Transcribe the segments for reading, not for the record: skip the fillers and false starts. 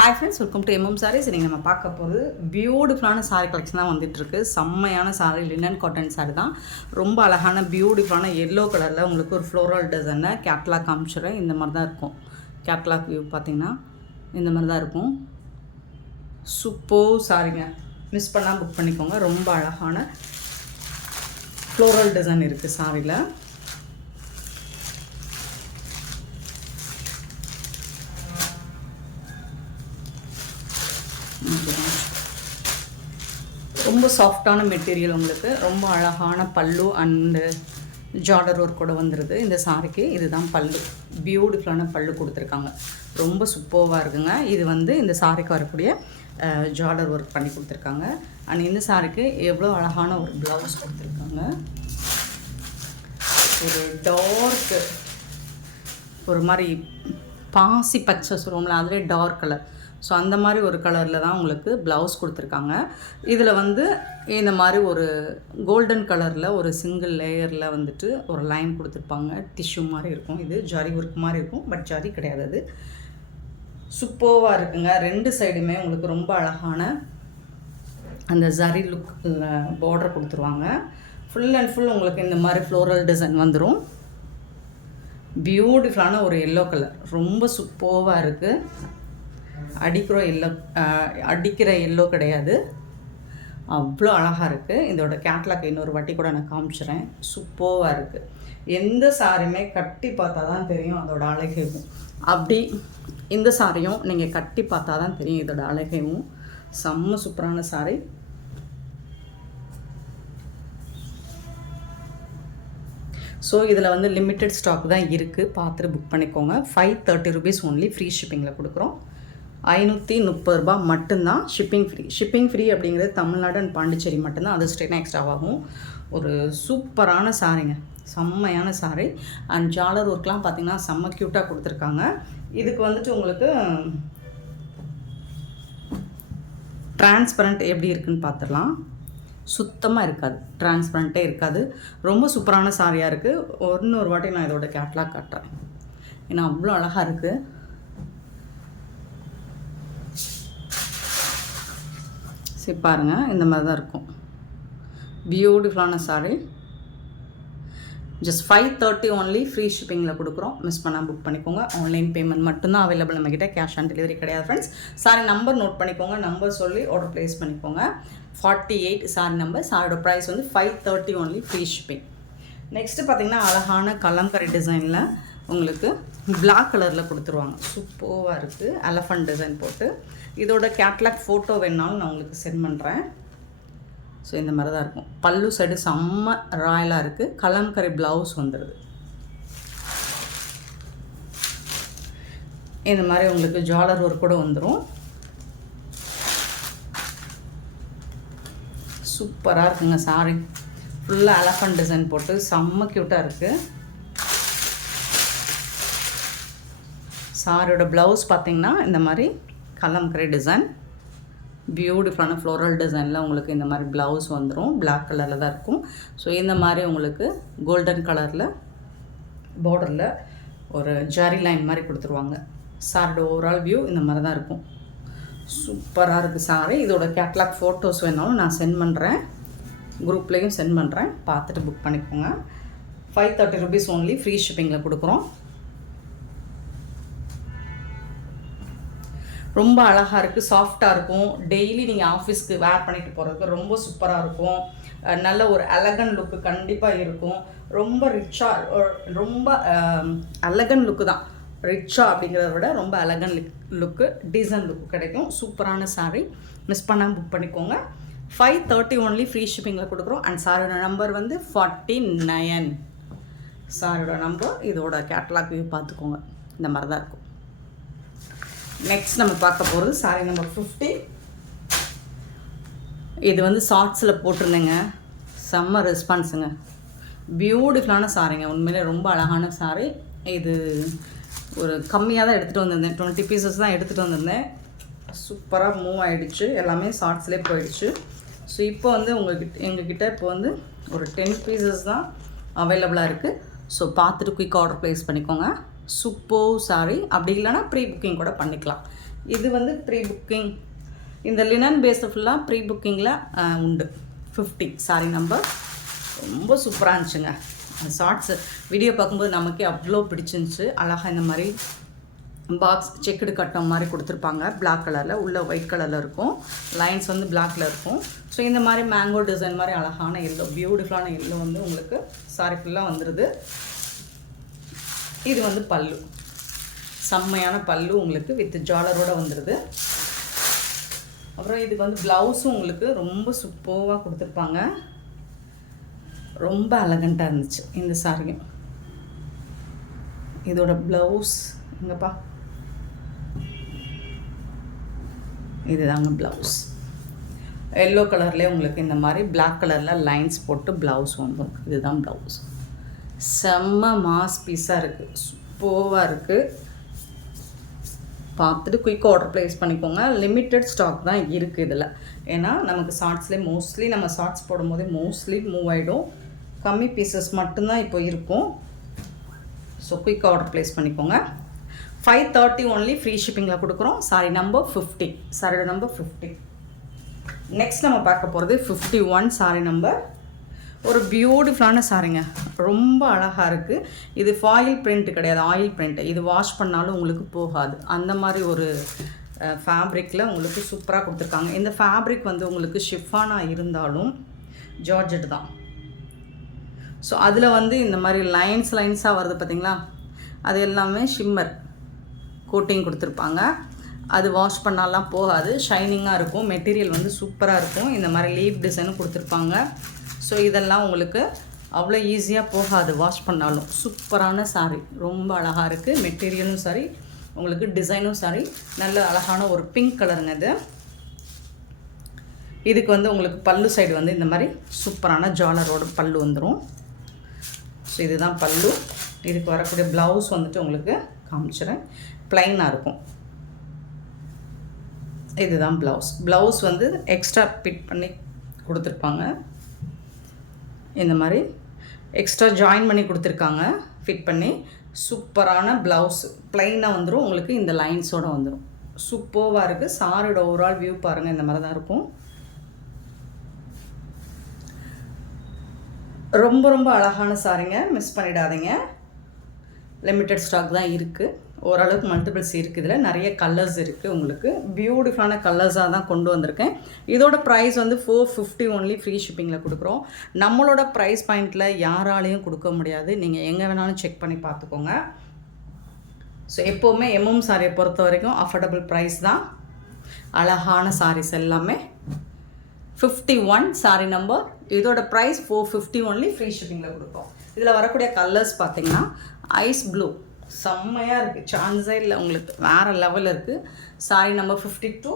Hi friends, welcome to MM Sarees. இன்றைக்கி நம்ம பார்க்க போகிறது பியூட்டிஃபுல்லான சாரீ கலெக்ஷன் தான் வந்துட்டுருக்கு. செம்மையான சாரீ, லினன் காட்டன் சாரீ தான். ரொம்ப அழகான பியூட்டிஃபுல்லான எல்லோ கலரில் உங்களுக்கு ஒரு ஃப்ளோரல் டிசைனை கேட்லாக் காமிச்சிடுறேன். இந்த மாதிரி தான் இருக்கும். கேட்லாக் வியூ பார்த்திங்கன்னா இந்த மாதிரி தான் இருக்கும். சூப்பர் சாரீங்க, மிஸ் பண்ணால் புக் பண்ணிக்கோங்க. ரொம்ப அழகான ஃப்ளோரல் டிசைன் இருக்குது சாரியில். ரொம்ப சாஃப்டான மெட்டீரியல், உங்களுக்கு ரொம்ப அழகான பல்லு அண்டு ஜார்டர் ஒர்க் கூட வந்துடுது. இந்த சாரிக்கு இதுதான் பல்லு, பியூட்டிஃபுல்லான பல்லு கொடுத்துருக்காங்க. ரொம்ப சூப்பராக இருக்குங்க. இது வந்து இந்த சாரிக்கு வரக்கூடிய ஜார்டர் ஒர்க் பண்ணி கொடுத்துருக்காங்க. அண்ட் இந்த சாரிக்கு எவ்வளோ அழகான ஒரு ப்ளவுஸ் கொடுத்துருக்காங்க. ஒரு டார்க், ஒரு மாதிரி பாசி பச்சை சொல்லுவோம்ல, அதிலே டார்க் கலர். ஸோ அந்த மாதிரி ஒரு கலரில் தான் உங்களுக்கு ப்ளவுஸ் கொடுத்துருக்காங்க. இதில் வந்து இந்த மாதிரி ஒரு கோல்டன் கலரில் ஒரு சிங்கிள் லேயரில் வந்துட்டு ஒரு லைன் கொடுத்துருப்பாங்க. டிஷ்யூ மாதிரி இருக்கும். இது ஜரி ஒர்க் மாதிரி இருக்கும், பட் ஜரி கிடையாது. அது சூப்பராக இருக்குங்க. ரெண்டு சைடுமே உங்களுக்கு ரொம்ப அழகான அந்த ஜரி லுக் பார்டர் கொடுத்துருவாங்க. ஃபுல் அண்ட் ஃபுல் உங்களுக்கு இந்த மாதிரி ஃப்ளோரல் டிசைன் வந்துடும். பியூட்டிஃபுல்லான ஒரு எல்லோ கலர், ரொம்ப சூப்பராக இருக்குது. அடிக்கிற எல்லோ கிடையாது, அவ்வளோ அழகாக இருக்குது. இதோட கேட்லாக் இன்னொரு வாட்டி கூட நான் காமிச்சிடுறேன். சூப்பராக இருக்குது. எந்த சாரியுமே கட்டி பார்த்தா தான் தெரியும் அதோட அழகையும். அப்படி இந்த சாரியும் நீங்கள் கட்டி பார்த்தா தான் தெரியும் இதோட அழகையும். செம்ம சூப்பரான சாரி. ஸோ இதில் வந்து லிமிட்டட் ஸ்டாக் தான் இருக்குது, பார்த்துட்டு புக் பண்ணிக்கோங்க. 530 rupees ஒன்லி, ஃப்ரீ ஷிப்பிங்கில் கொடுக்குறோம். 530 ரூபா மட்டும்தான் ஷிப்பிங் ஃப்ரீ. ஷிப்பிங் ஃப்ரீ அப்படிங்கிறது தமிழ்நாடு அண்ட் பாண்டிச்சேரி மட்டும்தான். அது ஸ்ட்ரெயினாக எக்ஸ்ட்ராவாகும். ஒரு சூப்பரான சாரிங்க, செம்மையான சாரி. அண்ட் ஜாலர் ஒர்க்லாம் பார்த்திங்கன்னா செம்ம க்யூட்டாக கொடுத்துருக்காங்க. இதுக்கு வந்துட்டு உங்களுக்கு டிரான்ஸ்பரண்ட் எப்படி இருக்குதுன்னு பார்த்துடலாம். சுத்தமாக இருக்காது, டிரான்ஸ்பரண்ட்டே இருக்காது. ரொம்ப சூப்பரான சாரியாக இருக்குது. இன்னொரு வாட்டி நான் இதோட கேட்லாக் காட்டுறேன், ஏன்னா அவ்வளோ அழகாக இருக்குது. சரி பாருங்கள், இந்த மாதிரி தான் இருக்கும். பியூட்டிஃபுல்லான சாரி. ஜஸ்ட் 530 ஒன்லி, ஃப்ரீ ஷிப்பிங்கில் கொடுக்குறோம். மிஸ் பண்ணால் புக் பண்ணிக்கோங்க. ஆன்லைன் பேமெண்ட் மட்டும்தான் அவைலபிள் நம்மக்கிட்ட, கேஷ் ஆன் டெலிவரி கிடையாது ஃப்ரெண்ட்ஸ். சாரி நம்பர் நோட் பண்ணிக்கோங்க, நம்பர் சொல்லி ஆர்டர் ப்ளேஸ் பண்ணிக்கோங்க. 48 சாரி நம்பர். சாரியோட ப்ரைஸ் வந்து 530 ஒன்லி, ஃப்ரீ ஷிப்பிங். நெக்ஸ்ட்டு பார்த்திங்கன்னா அழகான கலம்கரி டிசைனில் உங்களுக்கு பிளாக் கலரில் கொடுத்துருவாங்க. சூப்பராக இருக்குது. எலஃபண்ட் டிசைன் போட்டு. இதோட கேட்லாக் ஃபோட்டோ வேணாலும் நான் உங்களுக்கு சென்ட் பண்ணுறேன். ஸோ இந்த மாதிரி தான் இருக்கும். பல்லு சைடு செம்ம ராயலாக இருக்குது. கலம்கரி ப்ளவுஸ் வந்துடுது. இந்த மாதிரி உங்களுக்கு ஜாலர் ஒர்க் கூட வந்துடும். சூப்பராக இருக்குங்க சாரி. ஃபுல்லாக எலஃபண்ட் டிசைன் போட்டு செம்ம க்யூட்டாக இருக்குது. சாரியோட ப்ளவுஸ் பார்த்திங்கன்னா இந்த மாதிரி கலம்கரி டிசைன், பியூட்டிஃபுல்லான ஃப்ளோரல் டிசைனில் உங்களுக்கு இந்த மாதிரி ப்ளவுஸ் வந்துடும். பிளாக் கலரில் தான் இருக்கும். ஸோ இந்த மாதிரி உங்களுக்கு கோல்டன் கலரில் பார்டரில் ஒரு ஜரி லைன் மாதிரி கொடுத்துருவாங்க. சாரியோட ஓவரால் வியூ இந்த மாதிரி தான் இருக்கும். சூப்பராக இருக்குது சாரி. இதோட கேட்லாக் ஃபோட்டோஸ் வேணாலும் நான் சென்ட் பண்ணுறேன், குரூப்லேயும் சென்ட் பண்ணுறேன், பார்த்துட்டு புக் பண்ணிக்கோங்க. 530 rupees ஒன்லி, ஃப்ரீ ஷிப்பிங்கில் கொடுக்குறோம். ரொம்ப அழகாக இருக்குது, சாஃப்டாக இருக்கும். டெய்லி நீங்கள் ஆஃபீஸ்க்கு வேர் பண்ணிட்டு போகிறதுக்கு ரொம்ப சூப்பராக இருக்கும். நல்ல ஒரு எலகன் லுக்கு கண்டிப்பாக இருக்கும். ரொம்ப ரிச்சாக, ரொம்ப எலகன் லுக்கு தான். ரிச்சாக அப்படிங்கிறத விட ரொம்ப எலகன் லுக்கு, டீசன்ட் லுக்கு கிடைக்கும். சூப்பரான சாரி, மிஸ் பண்ணாமல் புக் பண்ணிக்கோங்க. 530 ஒன்லி, ஃப்ரீ ஷிப்பிங்கில் கொடுக்குறோம். அண்ட் சாரியோட நம்பர் வந்து 49. சாரியோட நம்பர். இதோட கேட்லாக் வியூ பார்த்துக்கோங்க, இந்த மாதிரி தான் இருக்கும். நெக்ஸ்ட் நம்ம பார்க்க போகிறது சாரி நம்பர் 50. இது வந்து ஷார்ட்ஸில் போட்டிருந்தேங்க, செம்ம ரெஸ்பான்ஸுங்க. பியூட்டிஃபுல்லான சாரிங்க, உண்மையிலே ரொம்ப அழகான சாரி. இது ஒரு கம்மியாக தான் எடுத்துகிட்டு வந்திருந்தேன், 20 பீசஸ் தான் எடுத்துகிட்டு வந்திருந்தேன். சூப்பராக மூவ் ஆகிடுச்சு, எல்லாமே ஷார்ட்ஸ்லேயே போயிடுச்சு. ஸோ இப்போ வந்து எங்ககிட்ட இப்போ வந்து ஒரு 10 பீசஸ் தான் அவைலபிளாக இருக்குது. ஸோ பார்த்துட்டு குயிக் ஆர்டர் ப்ளேஸ் பண்ணிக்கோங்க. Super sorry. அப்படி இல்லைனா ப்ரீ புக்கிங் கூட பண்ணிக்கலாம். இது வந்து ப்ரீ புக்கிங். இந்த லினன் பேஸு ஃபுல்லாக ப்ரீ புக்கிங்கில் உண்டு. 50 சாரி நம்பர். ரொம்ப சூப்பராக இருந்துச்சுங்க. அந்த ஷார்ட்ஸு வீடியோ பார்க்கும்போது நமக்கே அவ்வளோ பிடிச்சிருந்துச்சு. அழகாக இந்த மாதிரி பாக்ஸ் செக்குடு கட்டம் மாதிரி கொடுத்துருப்பாங்க. பிளாக் கலரில், உள்ள ஒயிட் கலரில் இருக்கும். லைன்ஸ் வந்து பிளாக்கில் இருக்கும். ஸோ இந்த மாதிரி மேங்கோ டிசைன் மாதிரி அழகான எல்லோ, பியூட்டிஃபுல்லான எல்லோ வந்து உங்களுக்கு சாரி ஃபுல்லாக வந்துடுது. இது வந்து பல்லு, செம்மையான பல்லு உங்களுக்கு வித் ஜாலரோடு வந்துடுது. அப்புறம் இதுக்கு வந்து ப்ளவுஸும் உங்களுக்கு ரொம்ப சூப்பராக கொடுத்துருப்பாங்க. ரொம்ப அழகண்ட்டாக இருந்துச்சு இந்த சாரியும். இதோட ப்ளவுஸ் இங்கப்பா, இதுதாங்க ப்ளவுஸ். எல்லோ கலர்லேயே உங்களுக்கு இந்த மாதிரி பிளாக் கலரில் லைன்ஸ் போட்டு ப்ளவுஸ் வந்துடும். இதுதான் ப்ளவுஸ். செம்ம மாஸ் பீஸாக இருக்குது, சூப்பராக இருக்குது. பார்த்துட்டு குயிக் ஆர்டர் ப்ளேஸ் பண்ணிக்கோங்க. லிமிட்டட் ஸ்டாக் தான் இருக்குது இதில். ஏன்னா நமக்கு ஷார்ட்ஸ்லேயே மோஸ்ட்லி நம்ம ஷார்ட்ஸ் போடும்போதே மோஸ்ட்லி மூவ் ஆகிடும். கம்மி பீசஸ் மட்டும்தான் இப்போ இருக்கும். ஸோ குயிக் ஆர்டர் ப்ளேஸ் பண்ணிக்கோங்க. 530 ஒன்லி ஃப்ரீ ஷிப்பிங்கில் கொடுக்குறோம். Sorry number 50. சாரியோட நம்பர் 50. நெக்ஸ்ட் நம்ம பார்க்க போகிறது 51 சாரி நம்பர். ஒரு பியூட்டிஃபுல்லான சாரிங்க, ரொம்ப அழகாக இருக்குது. இது ஃபாயில் பிரிண்ட் கிடையாது, ஆயில் பிரிண்ட். இது வாஷ் பண்ணாலும் உங்களுக்கு போகாது. அந்த மாதிரி ஒரு ஃபேப்ரிக்கில் உங்களுக்கு சூப்பராக கொடுத்துருக்காங்க. இந்த ஃபேப்ரிக் வந்து உங்களுக்கு ஷிஃபானாக இருந்தாலும் ஜார்ஜெட் தான். ஸோ அதில் வந்து இந்த மாதிரி லைன்ஸாக வருது பார்த்திங்களா, அது எல்லாமே ஷிம்மர் கோட்டிங் கொடுத்துருப்பாங்க. அது வாஷ் பண்ணாலாம் போகாது, ஷைனிங்காக இருக்கும். மெட்டீரியல் வந்து சூப்பராக இருக்கும். இந்த மாதிரி லீஃப் டிசைனும் கொடுத்துருப்பாங்க. ஸோ இதெல்லாம் உங்களுக்கு அவ்வளோ ஈஸியாக போகாது வாஷ் பண்ணாலும். சூப்பரான சாரீ, ரொம்ப அழகாக இருக்குது. மெட்டீரியலும் சரி, உங்களுக்கு டிசைனும் சரி, நல்ல அழகான ஒரு பிங்க் கலருங்க இது. இதுக்கு வந்து உங்களுக்கு பல்லு சைடு வந்து இந்த மாதிரி சூப்பரான ஜாலரோட பல்லு வந்துடும். ஸோ இதுதான் பல்லு. இதுக்கு வரக்கூடிய ப்ளவுஸ் வந்துட்டு உங்களுக்கு காமிச்சிடுறேன். ப்ளைனாக இருக்கும். இதுதான் ப்ளவுஸ். ப்ளவுஸ் வந்து எக்ஸ்ட்ரா பிட் பண்ணி கொடுத்துருப்பாங்க. இந்த மாதிரி எக்ஸ்ட்ரா ஜாயின் பண்ணி கொடுத்துருக்காங்க, ஃபிட் பண்ணி. சூப்பரான ப்ளவுஸ், ப்ளைனாக வந்துடும் உங்களுக்கு. இந்த லைன்ஸோடு வந்துடும். சூப்பராக இருக்குது. சாரியோட ஓவரால் வியூ பாருங்கள், இந்த மாதிரி தான் இருக்கும். ரொம்ப ரொம்ப அழகான சாரிங்க, மிஸ் பண்ணிடாதீங்க. லிமிட்டட் ஸ்டாக் தான் இருக்குது. ஓரளவுக்கு மல்டிபிள்ஸ் இருக்குது. இதில் நிறைய கலர்ஸ் இருக்குது. உங்களுக்கு பியூட்டிஃபுல்லான கலர்ஸாக தான் கொண்டு வந்திருக்கேன். இதோட ப்ரைஸ் வந்து 450 ஒன்லி ஃப்ரீ ஷிப்பிங்கில் கொடுக்குறோம். நம்மளோட ப்ரைஸ் பாயிண்டில் யாராலையும் கொடுக்க முடியாது. நீங்கள் எங்கே வேணாலும் செக் பண்ணி பார்த்துக்கோங்க. ஸோ எப்போவுமே எம்எம் சாரியை பொறுத்த வரைக்கும் அஃபோர்டபுள் ப்ரைஸ் தான். அழகான சாரீஸ் எல்லாமே. 51 சாரி நம்பர். இதோட ப்ரைஸ் 450 ஒன்லி ஃப்ரீ ஷிப்பிங்கில் கொடுப்போம். இதில் வரக்கூடிய கலர்ஸ் பார்த்திங்கன்னா ஐஸ் ப்ளூ, செம்மையாக இருக்குது. சான்ஸே இல்லை, உங்களுக்கு வேறு லெவலில் இருக்குது. Sorry number 52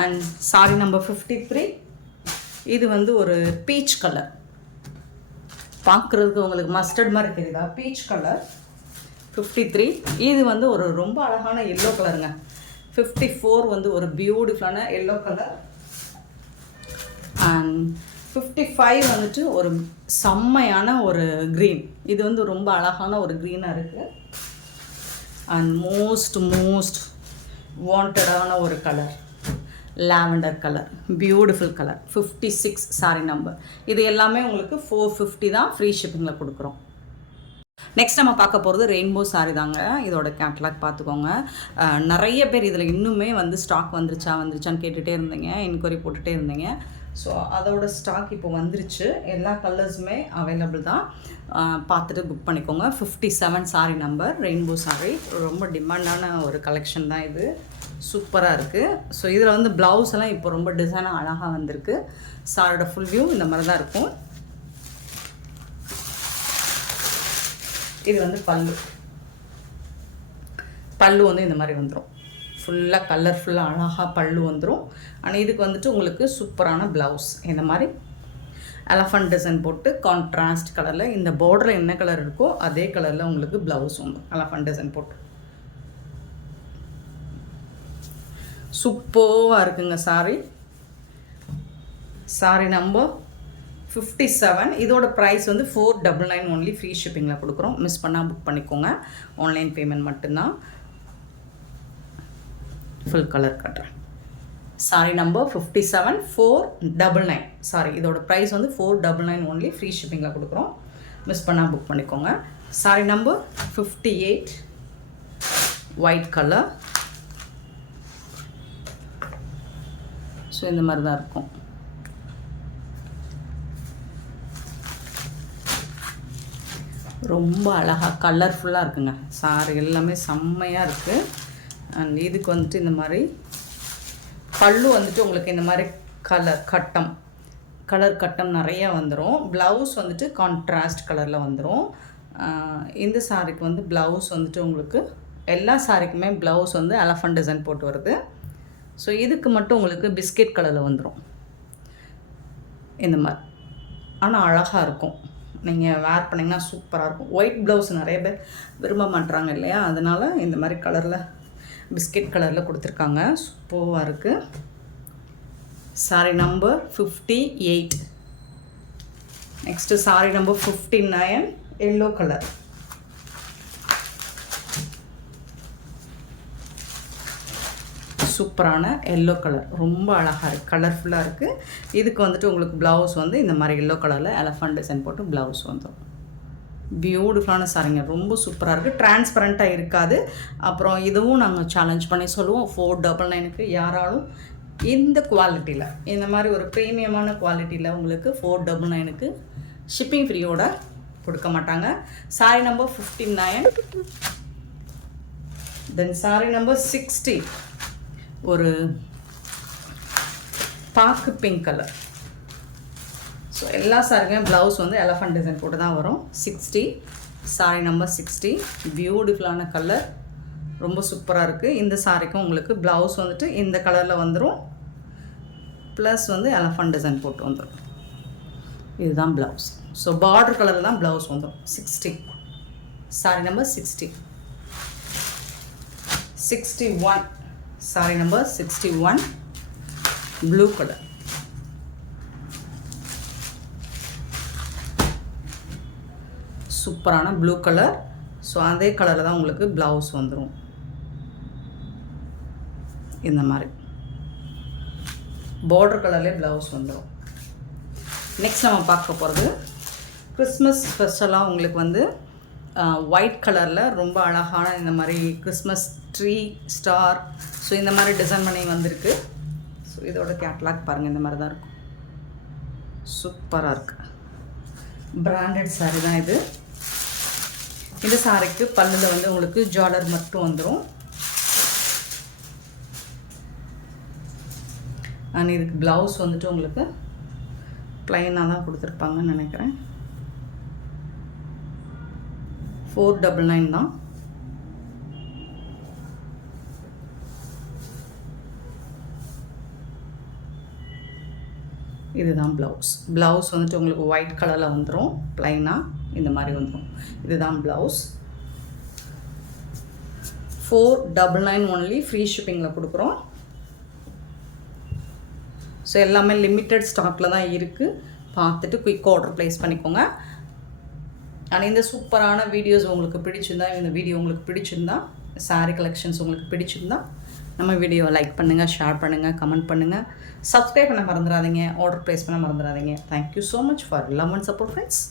and sorry number 53. இது வந்து ஒரு பீச் கலர், பார்க்குறதுக்கு உங்களுக்கு மஸ்டர்ட் மாதிரி தெரியுதா, பீச் கலர். 53. இது வந்து ஒரு ரொம்ப அழகான எல்லோ கலருங்க. 54 வந்து ஒரு பியூட்டிஃபுல்லான எல்லோ கலர். அண்ட் 55 வந்துட்டு ஒரு செம்மையான ஒரு க்ரீன். இது வந்து ரொம்ப அழகான ஒரு க்ரீனாக இருக்குது. அண்ட் மோஸ்ட் வாண்டடான ஒரு colour, lavender colour, beautiful colour. 56 sorry number. இது எல்லாமே உங்களுக்கு 450 தான் ஃப்ரீ ஷிப்பிங்கில் கொடுக்குறோம். நெக்ஸ்ட் நம்ம பார்க்க போகிறது ரெயின்போ சாரி தாங்க. இதோட கேட்லாக் பார்த்துக்கோங்க. நிறைய பேர் இதில் இன்னுமே வந்து ஸ்டாக் வந்துருச்சான்னு கேட்டுகிட்டே இருந்தீங்க, என்கொயரி போட்டுகிட்டே இருந்தீங்க. ஸோ அதோட ஸ்டாக் இப்போ வந்துருச்சு. எல்லா கலர்ஸுமே அவைலபிள் தான். பார்த்துட்டு புக் பண்ணிக்கோங்க. 57 சாரி நம்பர், ரெயின்போ சாரி. ரொம்ப டிமாண்டான ஒரு கலெக்ஷன் தான் இது. சூப்பராக இருக்குது. ஸோ இதில் வந்து ப்ளவுஸ் எல்லாம் இப்போ ரொம்ப டிசைனாக அழகாக வந்திருக்கு. சாரியோட ஃபுல் வியூ இந்த மாதிரி தான் இருக்கும். இது வந்து பல்லு வந்து இந்த மாதிரி வந்துடும். ஃபுல்லாக கலர்ஃபுல்லாக அழகாக பல்லு வந்துடும். ஆனால் இதுக்கு வந்துட்டு உங்களுக்கு சூப்பரான ப்ளவுஸ் இந்த மாதிரி எலஃபண்ட் டிசைன் போட்டு கான்ட்ராஸ்ட் கலரில், இந்த பார்டரில் என்ன கலர் இருக்கோ அதே கலரில் உங்களுக்கு ப்ளவுஸ் வந்துடும். எலஃபண்ட் டிசைன் போட்டு சூப்பராக இருக்குங்க சாரி. Sorry number 57. இதோட ப்ரைஸ் வந்து 499 ஒன்லி ஃப்ரீ ஷிப்பிங்கில் கொடுக்குறோம். மிஸ் பண்ணால் புக் பண்ணிக்கோங்க. ஆன்லைன் பேமெண்ட் மட்டும்தான். ஃபுல் கலர் காட்டுறேன். Sorry number 57 499. சாரி, இதோட ப்ரைஸ் வந்து 499 ஒன்லி. ஃப்ரீ ஷிப்பிங்கில் கொடுக்குறோம். மிஸ் பண்ணால் புக் பண்ணிக்கோங்க. Sorry number 58 white colour. So இந்த மாதிரி தான் இருக்கும். ரொம்ப அழகாக கலர்ஃபுல்லாக இருக்குங்க. சாரி எல்லாமே செம்மையாக இருக்குது. அண்ட் இதுக்கு வந்துட்டு இந்த மாதிரி பல்லு வந்துட்டு உங்களுக்கு இந்த மாதிரி கலர் கட்டம் நிறையா வந்துடும். ப்ளவுஸ் வந்துட்டு கான்ட்ராஸ்ட் கலரில் வந்துடும். இந்த சாரிக்கு வந்து ப்ளவுஸ் வந்துட்டு உங்களுக்கு எல்லா சாரிக்குமே ப்ளவுஸ் வந்து எலஃபண்ட் டிசைன் போட்டு வருது. ஸோ இதுக்கு மட்டும் உங்களுக்கு பிஸ்கெட் கலரில் வந்துடும் இந்த மாதிரி. ஆனால் அழகாக இருக்கும். நீங்கள் வேர் பண்ணிங்கன்னா சூப்பராக இருக்கும். ஒயிட் ப்ளவுஸ் நிறைய பேர் விரும்ப மாட்டுறாங்க இல்லையா, அதனால் இந்த மாதிரி கலரில் பிஸ்கெட் கலரில் கொடுத்துருக்காங்க. சூப்பராக இருக்குது. Sorry number 58. Next sorry number 59 yellow colour. சூப்பரான எல்லோ கலர், ரொம்ப அழகாக இருக்குது, கலர்ஃபுல்லாக இருக்குது. இதுக்கு வந்துட்டு உங்களுக்கு ப்ளவுஸ் வந்து இந்த மாதிரி எல்லோ கலரில் எலஃபண்ட் டிசைன் போட்டு ப்ளவுஸ் வந்துடும். பியூட்டிஃபுல்லான சாரிங்க, ரொம்ப சூப்பராக இருக்குது. டிரான்ஸ்பரண்ட்டாக இருக்காது. அப்புறம் இதுவும் நாங்கள் சேலஞ்ச் பண்ணி சொல்லுவோம், 499க்கு யாராலும் இந்த குவாலிட்டியில், இந்த மாதிரி ஒரு ப்ரீமியமான குவாலிட்டியில் உங்களுக்கு 499க்கு ஷிப்பிங் ஃப்ரீயோட கொடுக்க மாட்டாங்க. Sorry number 59. தென் சாரி நம்பர் 60 ஒரு பாக்கு பிங்க் கலர். ஸோ எல்லா சாரிக்குமே ப்ளவுஸ் வந்து எலஃபண்ட் டிசைன் போட்டு தான் வரும். 60 சாரி நம்பர் 60. பியூட்டிஃபுல்லான கலர், ரொம்ப சூப்பராக இருக்குது. இந்த சாரிக்கும் உங்களுக்கு ப்ளவுஸ் வந்துட்டு இந்த கலரில் வந்துடும். ப்ளஸ் வந்து எலஃபண்ட் டிசைன் போட்டு வந்துடும். இதுதான் ப்ளவுஸ். ஸோ பார்டர் கலரில் தான் ப்ளவுஸ் வந்துடும். 60 sorry number 60. 61 sorry number 61 blue colour. சூப்பரான ப்ளூ கலர். ஸோ அதே கலரில் தான் உங்களுக்கு ப்ளவுஸ் வந்துடும் இந்த மாதிரி. பார்டர் கலர்லேயே ப்ளவுஸ் வந்துடும். நெக்ஸ்ட் நம்ம பார்க்க போகிறது கிறிஸ்மஸ் ஸ்பெஷலாக உங்களுக்கு வந்து ஒயிட் கலரில் ரொம்ப அழகான இந்த மாதிரி கிறிஸ்மஸ் ட்ரீ ஸ்டார், ஸோ இந்த மாதிரி டிசைன் பண்ணி வந்திருக்கு. ஸோ இதோட கேட்லாக் பாருங்கள், இந்த மாதிரி தான் இருக்கும். சூப்பராக இருக்குது. பிராண்டட் சாரீ தான் இது. இந்த சாரிக்கு பல்லில் வந்து உங்களுக்கு ஜாலர் மட்டும் வந்துடும். அண்ட் இதுக்கு ப்ளவுஸ் வந்துட்டு உங்களுக்கு ப்ளைனாக தான் கொடுத்துருப்பாங்கன்னு நினைக்கிறேன். 499 தான். இதுதான் ப்ளவுஸ். ப்ளவுஸ் வந்துட்டு உங்களுக்கு ஒயிட் கலரில் வந்துடும், ப்ளைனாக இந்த மாதிரி வந்துடும். இதுதான் ப்ளவுஸ். 499 ஒன்லி. ஃப்ரீ ஷிப்பிங்கில் கொடுக்குறோம். ஸோ எல்லாமே லிமிட்டட் ஸ்டாக்கில் தான் இருக்குது. பார்த்துட்டு குயிக் ஆர்டர் ப்ளேஸ் பண்ணிக்கோங்க. ஆனால் இந்த சூப்பரான வீடியோஸ் உங்களுக்கு பிடிச்சிருந்தா, இந்த வீடியோ உங்களுக்கு பிடிச்சிருந்தா, சாரீ கலெக்ஷன்ஸ் உங்களுக்கு பிடிச்சிருந்தா நம்ம வீடியோவை லைக் பண்ணுங்கள், ஷேர் பண்ணுங்கள், கமெண்ட் பண்ணுங்கள், சப்ஸ்கிரைப் பண்ண மறந்துடாதீங்க, ஆர்டர் ப்ளேஸ் பண்ண மறந்துடாதீங்க. Thank you so much for love and support friends.